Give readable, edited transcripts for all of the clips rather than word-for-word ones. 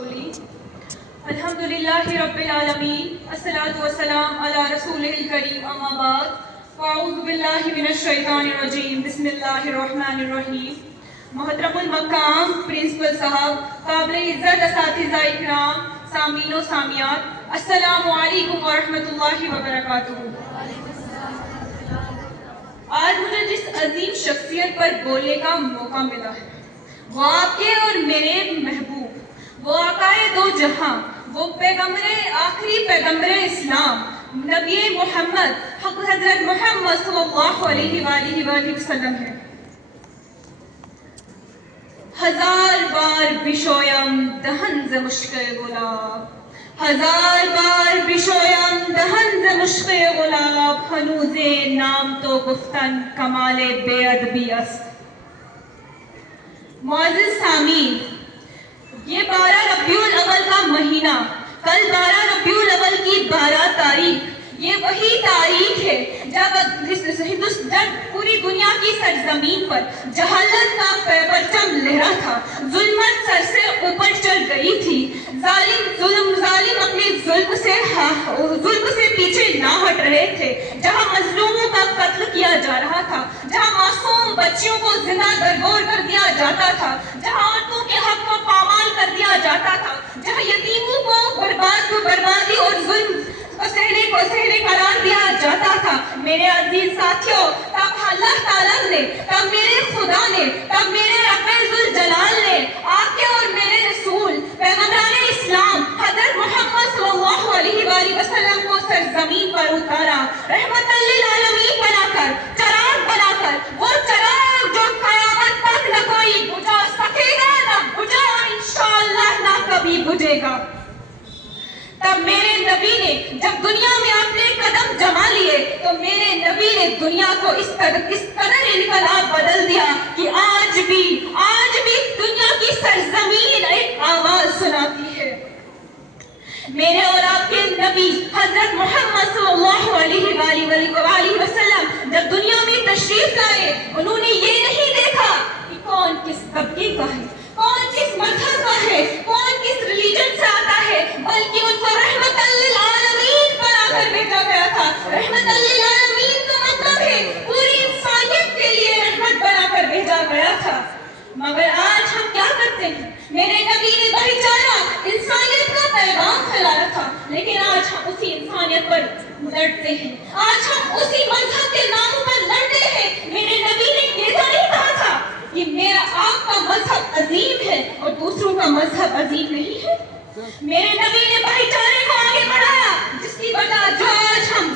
قولی الحمدللہ رب العالمین الصلاۃ والسلام علی رسولہ الکریم اما بعد فاعوذ باللہ من الشیطان الرجیم بسم اللہ الرحمن الرحیم. محترم المقام پرنسپل صاحب، قابل عزت اساتذہ اکرام، سامعین و سامعات، السلام علیکم ورحمۃ اللہ وبرکاتہ. آج مجھے جس عظیم شخصیت پر بولنے کا موقع ملا ہے وہ آپ کے اور میرے محبوب، وہ آقائے دو جہاں، وہ آخری پیغمبر اسلام نبی محمد حضرت محمد صلی اللہ علیہ وآلہ وسلم ہے. ہزار بار بشویم دہن ز مشک گلاب، ہزار بار بشویم دہن ز مشک گلاب، ہنوز نام تو گفتن کمال بے ادبی است. معزز سامعین، یہ 12 ربیع الاول کا مہینہ، کل 12 ربیع الاول کی 12 تاریخ، یہ وہی تاریخ ہے جب پوری دنیا کی سرزمین پر جہالت کا پرچم لہرا تھا، ظلمت سر سے اوپر چڑھ گئی تھی، ظالم اپنے ظلم سے پیچھے نہ ہٹ رہے تھے، جہاں مظلوموں کا قتل کیا جا رہا تھا، جہاں معصوم بچیوں کو زندہ درگور کر دیا جاتا تھا، جہاں عورتوں کے حق کو پامال کر دیا جاتا تھا، جہاں یتیموں کو بربادی اور ظلم کو سہلے قرار دیا جاتا تھا. میرے عزیز ساتھیوں، تب اللہ تعالیٰ نے، تب میرے خدا نے، تب میرے رب ذوالجلال نے آپ کے اور میرے رسول پیغمبران اسلام حضرت محمد صلی اللہ علیہ وآلہ وسلم کو سرزمین پر اتارا، رحمت للعالمین بنا کر، چراغ بنا کر، وہ چراغ جو قیامت تک نہ کوئی بجھا سکے گا، نہ بجھا، انشاءاللہ نہ کبھی بجھے گا. تب میرے نبی نے جب دنیا میں اپنے قدم جما لیے تو میرے نبی نے دنیا کو اس قدر انقلاب بدل دیا کہ آج بھی دنیا کی سرزمین ایک آواز سناتی ہے. میرے اور آپ کے نبی حضرت محمد صلی اللہ علیہ وآلہ وسلم جب دنیا میں تشریف لائے، انہوں نے یہ نہیں دیکھا کہ کون کس طبقے کا ہے، کون کس مذہب کا ہے، کون کس ریلیجن سے آتا ہے، بلکہ ان کو رحمت للعالمین بنا کر بھیجا گیا تھا. رحمت للعالمین کا مطلب ہے پوری انسانیت کے لیے رحمت بنا کر بھیجا گیا تھا. مگر آج ہم کیا کرتے ہیں؟ میرے نبی نے بھائی چارہ انسانیت کا پیغام پھیلایا تھا، لیکن آج ہم اسی انسانیت پر لڑتے ہیں، آج ہم اسی مذہب کے نام پر لڑتے ہیں. میرے نبی نے یہ تو نہیں کہا تھا کہ میرا آپ کا مذہب عظیم ہے اور دوسروں کا مذہب عظیم نہیں ہے. میرے نبی نے بھائی چارے کو آگے بڑھایا، جس کی وجہ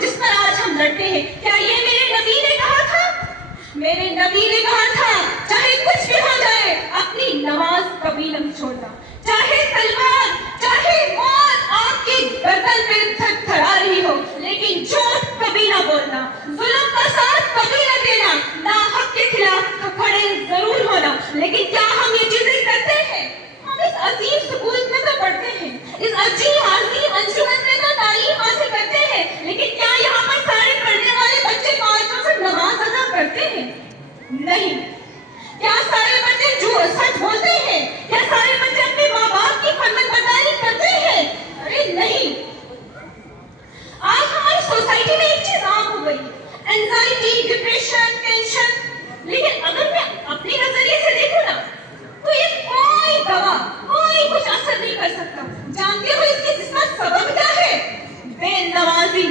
جس پر آج ہم لڑتے ہیں. کیا یہ میرے نبی نے کہا تھا؟ میرے نبی نے کہا تھا چاہے کچھ بھی ہو جائے اپنی نماز کبھی نہ چھوڑنا، چاہے تلوار، چاہے موت آپ کی گردن پہ تھرتھرا رہی ہو، لیکن جھوٹ کبھی نہ بولنا، ظلم کا ساتھ کبھی نہ دینا، ناحق کے خلاف کھڑے ضرور ہونا. لیکن کیا ہم یہ چیزیں کرتے ہیں؟ ہم اس عظیم سکول میں تو پڑھتے ہیں، اس عظیم انجمن میں تو تعلیم حاصل کرتے ہیں، لیکن کیا یہاں پر سارے پڑھنے والے بچے پانچوں سے نماز ادا کرتے ہیں؟ نہیں. کیا سارے بچے جو سچ بولتے ہیں؟ کیا سارے بچے اپنے ماں باپ کی فرمان برداری کرتے ہیں؟ ارے نہیں. آج ہماری سوسائٹی میں ایک چیز عام ہو گئی، اینزائٹی، ڈپریشن، ٹینشن. لیکن اگر میں اپنے نظریے سے دیکھوں نا تو یہ کوئی دوا، کوئی کچھ اثر نہیں کر سکتا. جانتے ہو اس کی سبب کیا ہے؟ بے نمازی.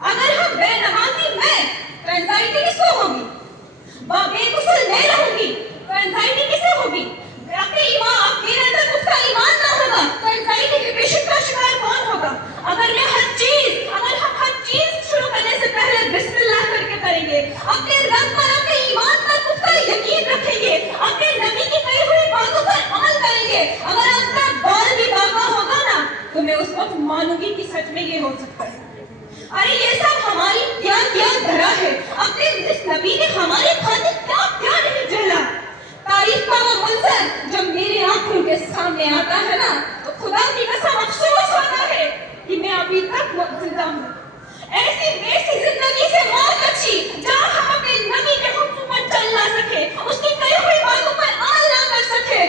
اگر ہم بے نمازی میں تو اینزائٹی کس کو ہوگی؟ بے غسل میں رہوں گی تو اینزائٹی کسے ہوگی؟ اپنے ایمان، میرے اندر اس کا ایمان نہ ہوگا تو اینزائٹی ڈپریشن کا شکار کون ہوگا؟ اگر ہم ہر چیز شروع کرنے سے پہلے بسم اللہ کر کے کریں گے، اپنے رب پر، اپنے ایمان پر خود کا یقین رکھیں گے، اپنے نبی کی کہی ہوئی باتوں پر عمل کریں گے، اگر آپ کا بال بھی باغا ہوگا نا تو میں اس وقت مانوں گی کہ سچ میں یہ ہو سکتا ہے. ارے یہ سب ہماری کیا دھرا ہے. اپنے اس نبی نے ہمارے خاطر کیا نہیں جھیلا. تاریخ کا وہ منظر جب میری آنکھوں کے سامنے آتا ہے نا تو خدا کی قسم افسوس ہوتا ہے کہ میں ابھی تک زندہ ہوں. ایسی زندگی سے موت اچھی جہاں ہم اپنے نبی کے حکم پر چل نہ سکے، اس کی کہی ہوئی باتوں پر عمل نہ کر سکے.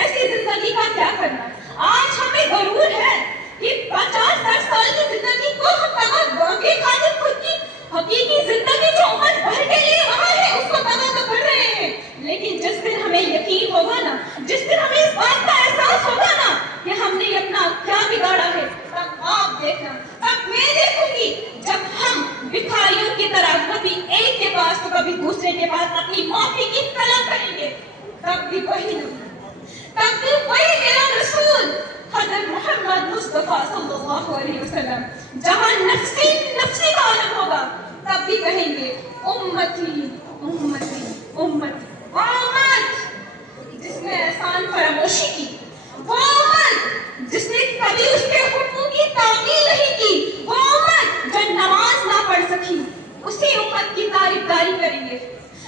ایسی زندگی کا کیا دیکھنا, اب میں دیکھوں گی جب ہم بھکاریوں کی طرح کبھی ایک کے پاس تو کبھی دوسرے کے پاس اپنی معافی کی طلب کریں گے, تب بھی وہی تب بھی وہی میرا رسول حضرت محمد مصطفیٰ صلی اللہ علیہ وسلم جہاں نفسی نفسی کا عالم ہوگا تب بھی کہیں گے امتی امتی امتی. وہ امت جس نے احسان فراموشی کی, وہ امت جس نے کبھی اس کے حکم کی تعمیل نہیں کی, وہ امت جو نماز نہ پڑھ سکی, اسی امت کی تعریف داری کریں گے.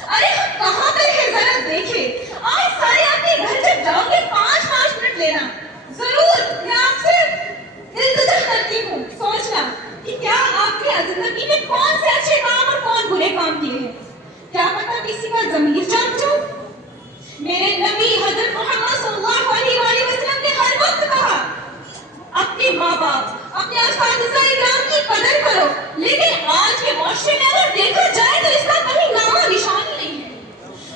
ارے ہم کہاں پر ہیں ذرا دیکھیں. آج سارے اپنے گھر جب جاؤ گے 5 منٹ لینا ضرور. میں آپ سے التجا کرتی ہوں, سوچنا کہ کیا آپ کی زندگی میں کون سے اچھے کام اور کون برے کام کیے ہیں. کیا پتا کسی کا ضمیر جاگ جاؤ. میرے نبی حضرت محمد صلی اللہ علیہ وسلم نے ہر وقت کہا اپنے ماں باپ اپنے اساتذہ اکرام کی قدر کرو, لیکن آج کے معاشرے میں اگر دیکھا جائے تو اس کا کہیں نام و نشان ہی نہیں ہے.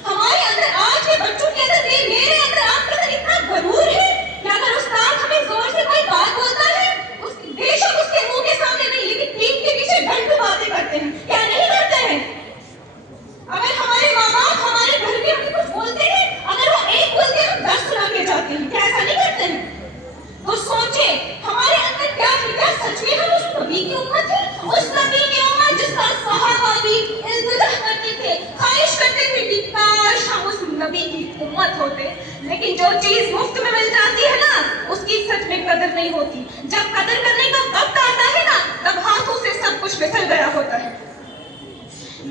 ہمارے اندر آج کے بچوں کے اندر میرے اندر آپ کے اندر اتنا غرور ہے کہ اگر استاد ہمیں زور سے کوئی بات بولتا ہے, بے شک اس کے منہ کے سامنے نہیں لیکن پیٹھ کے پیچھے گھنٹوں باتیں کرتے ہیں. کیا نہیں کرتے ہیں؟ اگر ہمارے ماں باپ ہمارے گھر میں ہمیں کچھ بولتے ہیں, اگر وہ ایک بولتے ہیں ہم 10 سنا کے جاتے ہیں. کیا ایسا نہیں کرتے ہیں؟ تو سوچیں ہمارے اندر کیا ہے. کیا سچ میں ہم اس نبی کی امت ہے, اس نبی کی امت جس کا صحابہ بھی التجا کرتے تھے, خواہش کرتے تھے کہ کاش ہم اس نبی کی امت ہوتے. لیکن جو چیز مفت میں مل جاتی ہے نا اس کی سچ میں قدر نہیں ہوتی. جب قدر کرنے کا وقت آتا ہے نا تب ہاتھوں سے سب کچھ پھسل گیا ہوتا ہے.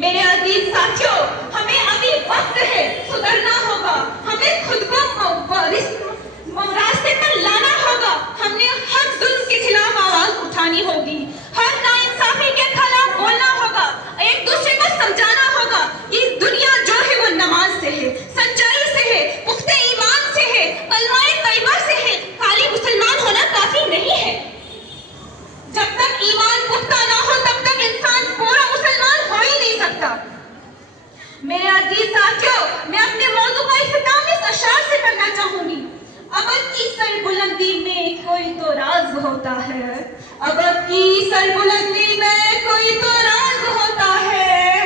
میرے عزیز ساتھیوں, ہمیں ابھی وقت ہے, سدھرنا ہوگا, ہمیں خود کو راستے پر لانا ہوگا. ہم نے ہر ظلم کے خلاف آواز اٹھانی ہوگی, ہر ناانصافی کے خلاف بولنا ہوگا, ایک دوسرے کو سمجھانا ہوگا کہ دنیا جو ہے وہ نماز سے ہے, سچائی سے ہے, پختہ ایمان سے ہے, کلمہ طیبہ سے ہے. خالی مسلمان ہونا کافی نہیں ہے. جب تک ایمان پختہ نہ ہو تب تک انسان پورا مسلمان ہو ہی نہیں سکتا. میرے عزیز ساتھیوں, میں اپنے موضوع کا اختتام اس اشعار سے کرنا چاہوں گی. ابد کی سر بلندی میں کوئی تو راز ہوتا ہے, ابد کی سر بلندی میں کوئی تو راز ہوتا ہے,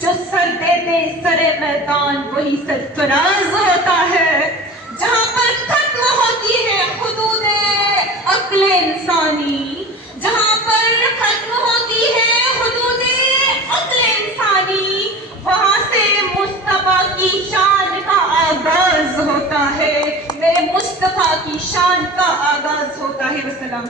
جو سر دے دے سر میدان وہی سرفراز ہوتا ہے. جہاں پر ختم ہوتی ہے حدود عقل انسانی, جہاں پر ختم ہوتی ہے حدود عقل انسانی, وہاں سے مصطفیٰ کی شان کا آغاز ہوتا ہے. میرے مصطفیٰ کی شان کا آغاز ہوتا ہے. والسلام.